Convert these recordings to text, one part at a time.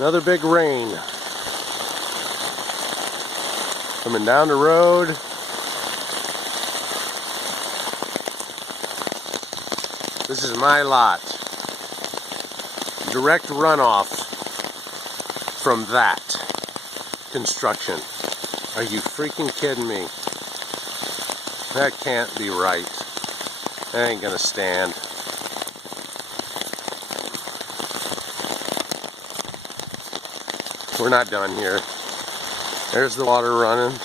Another big rain. Coming down the road. This is my lot. Direct runoff from that construction. Are you freaking kidding me? That can't be right. That ain't gonna stand. We're not done here. There's the water running.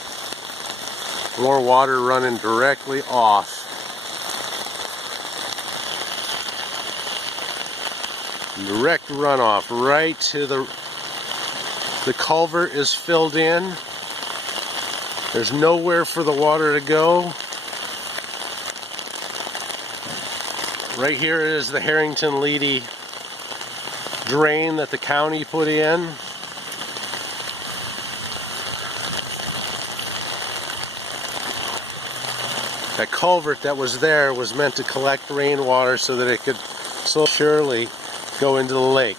More water running directly off. Direct runoff right to the culvert is filled in. There's nowhere for the water to go. Right here is the Harrington Leedy drain that the county put in. That culvert that was there was meant to collect rainwater so that it could slowly surely go into the lake.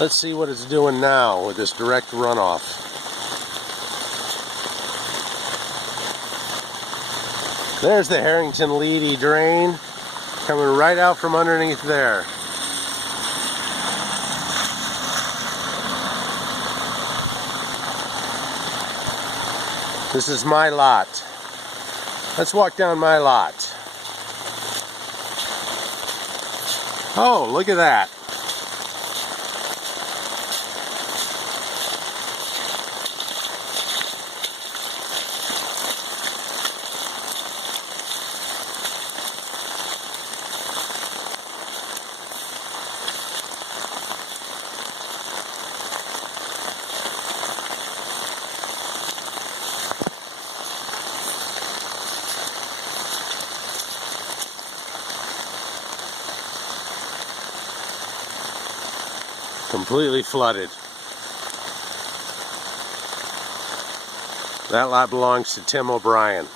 Let's see what it's doing now with this direct runoff. There's the Harrington Leedy drain coming right out from underneath there. This is my lot. Let's walk down my lot. Oh, look at that. Completely flooded. That lot belongs to Tim O'Brien.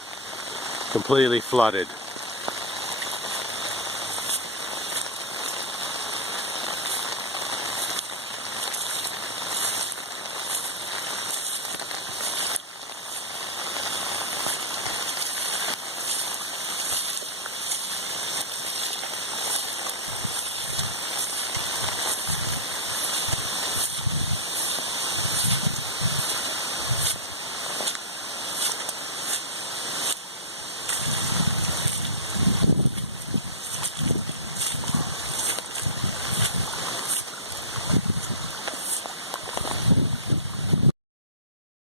Completely flooded.